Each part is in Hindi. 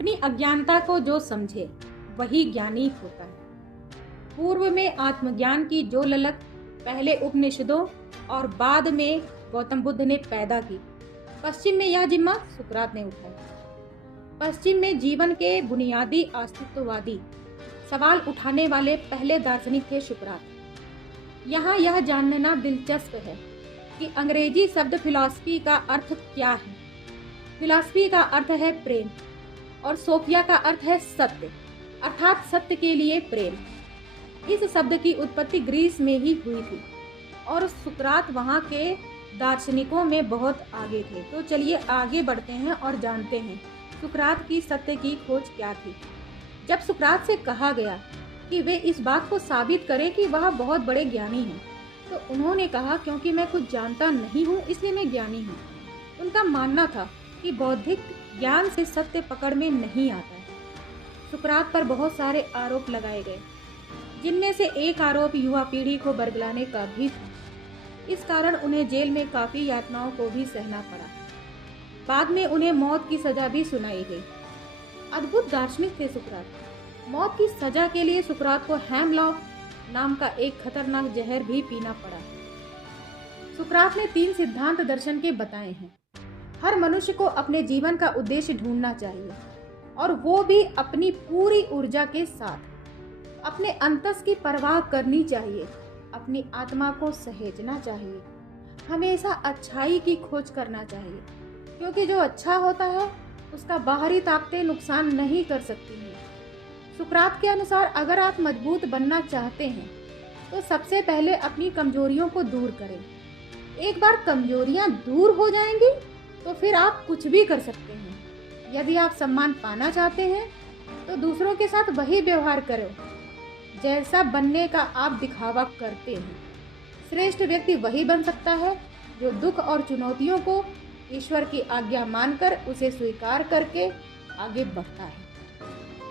अपनी अज्ञानता को जो समझे वही ज्ञानी होता है। पूर्व में आत्मज्ञान की जो ललक पहले उपनिषदों और बाद में गौतम बुद्ध ने पैदा की, पश्चिम में यह जिम्मा सुकरात ने उठाया। पश्चिम में जीवन के बुनियादी अस्तित्ववादी सवाल उठाने वाले पहले दार्शनिक थे सुकरात। यहाँ यह जानना दिलचस्प है कि अंग्रेजी शब्द फिलॉसफी का अर्थ क्या है। फिलॉसफी का अर्थ है प्रेम और सोफिया का अर्थ है सत्य, अर्थात सत्य के लिए प्रेम। इस शब्द की उत्पत्ति ग्रीस में ही हुई थी और सुकरात वहाँ के दार्शनिकों में बहुत आगे थे। तो चलिए आगे बढ़ते हैं और जानते हैं सुकरात की सत्य की खोज क्या थी। जब सुकरात से कहा गया कि वे इस बात को साबित करें कि वह बहुत बड़े ज्ञानी हैं, तो उन्होंने कहा क्योंकि मैं कुछ जानता नहीं हूँ इसलिए मैं ज्ञानी हूँ। उनका मानना था कि बौद्धिक ज्ञान से सत्य पकड़ में नहीं आता है। सुकरात पर बहुत सारे आरोप लगाए गए, जिनमें से एक आरोप युवा पीढ़ी को बरगलाने का भी था। इस कारण उन्हें जेल में काफी यातनाओं को भी सहना पड़ा। बाद में उन्हें मौत की सजा भी सुनाई गई। अद्भुत दार्शनिक थे सुकरात। मौत की सजा के लिए सुकरात को हेमलॉक नाम का एक खतरनाक जहर भी पीना पड़ा। सुकरात ने 3 सिद्धांत दर्शन के बताए हैं। हर मनुष्य को अपने जीवन का उद्देश्य ढूंढना चाहिए और वो भी अपनी पूरी ऊर्जा के साथ। अपने अंतस की परवाह करनी चाहिए, अपनी आत्मा को सहेजना चाहिए, हमेशा अच्छाई की खोज करना चाहिए, क्योंकि जो अच्छा होता है उसका बाहरी ताकतें नुकसान नहीं कर सकती हैं। सुकरात के अनुसार अगर आप मजबूत बनना चाहते हैं तो सबसे पहले अपनी कमजोरियों को दूर करें। एक बार कमजोरियां दूर हो जाएंगी तो फिर आप कुछ भी कर सकते हैं। यदि आप सम्मान पाना चाहते हैं तो दूसरों के साथ वही व्यवहार करो जैसा बनने का आप दिखावा करते हैं। श्रेष्ठ व्यक्ति वही बन सकता है जो दुख और चुनौतियों को ईश्वर की आज्ञा मानकर उसे स्वीकार करके आगे बढ़ता है।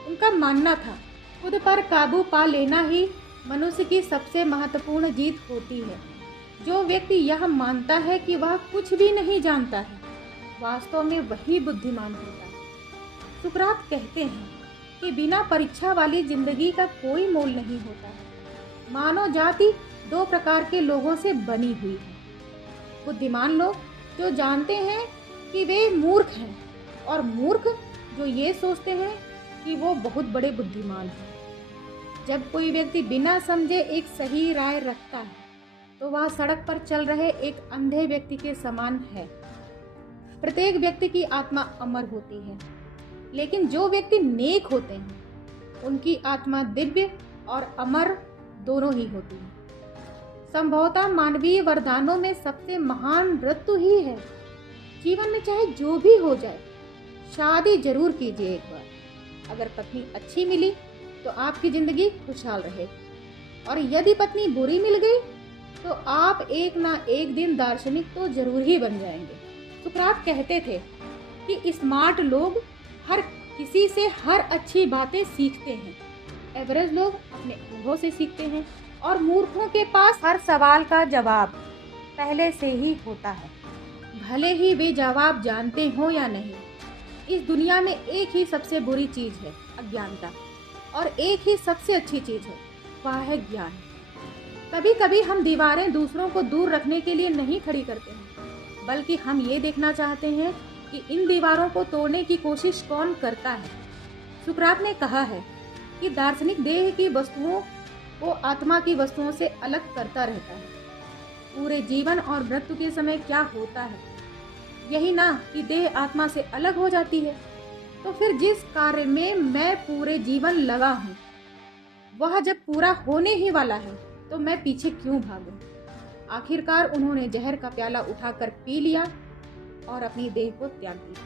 उनका मानना था खुद पर काबू पा लेना ही मनुष्य की सबसे महत्वपूर्ण जीत होती है। जो व्यक्ति यह मानता है कि वह कुछ भी नहीं जानता है, वास्तव में वही बुद्धिमान होता है। सुकरात कहते हैं कि बिना परीक्षा वाली जिंदगी का कोई मोल नहीं होता है। मानव जाति 2 प्रकार के लोगों से बनी हुई है। बुद्धिमान लोग जो जानते हैं कि वे मूर्ख हैं, और मूर्ख जो ये सोचते हैं कि वो बहुत बड़े बुद्धिमान हैं। जब कोई व्यक्ति बिना समझे एक सही राय रखता है तो वह सड़क पर चल रहे एक अंधे व्यक्ति के समान है। प्रत्येक व्यक्ति की आत्मा अमर होती है, लेकिन जो व्यक्ति नेक होते हैं उनकी आत्मा दिव्य और अमर दोनों ही होती है। संभवतः मानवीय वरदानों में सबसे महान मृत्यु ही है। जीवन में चाहे जो भी हो जाए, शादी जरूर कीजिए एक बार। अगर पत्नी अच्छी मिली तो आपकी जिंदगी खुशहाल रहेगी, और यदि पत्नी बुरी मिल गई तो आप एक ना एक दिन दार्शनिक तो जरूर ही बन जाएंगे। सुकरात कहते थे कि स्मार्ट लोग हर किसी से हर अच्छी बातें सीखते हैं, एवरेज लोग अपने अनुभव से सीखते हैं, और मूर्खों के पास हर सवाल का जवाब पहले से ही होता है, भले ही वे जवाब जानते हो या नहीं। इस दुनिया में एक ही सबसे बुरी चीज है अज्ञानता, और एक ही सबसे अच्छी चीज है, वह है ज्ञान। कभी कभी हम दीवारें दूसरों को दूर रखने के लिए नहीं खड़ी करते हैं, बल्कि हम ये देखना चाहते हैं कि इन दीवारों को तोड़ने की कोशिश कौन करता है। सुकरात ने कहा है कि दार्शनिक देह की वस्तुओं को आत्मा की वस्तुओं से अलग करता रहता है। पूरे जीवन और मृत्यु के समय क्या होता है, यही ना कि देह आत्मा से अलग हो जाती है। तो फिर जिस कार्य में मैं पूरे जीवन लगा हूँ वह जब पूरा होने ही वाला है तो मैं पीछे क्यों भागूं। आखिरकार उन्होंने जहर का प्याला उठाकर पी लिया और अपनी देह को त्याग दिया।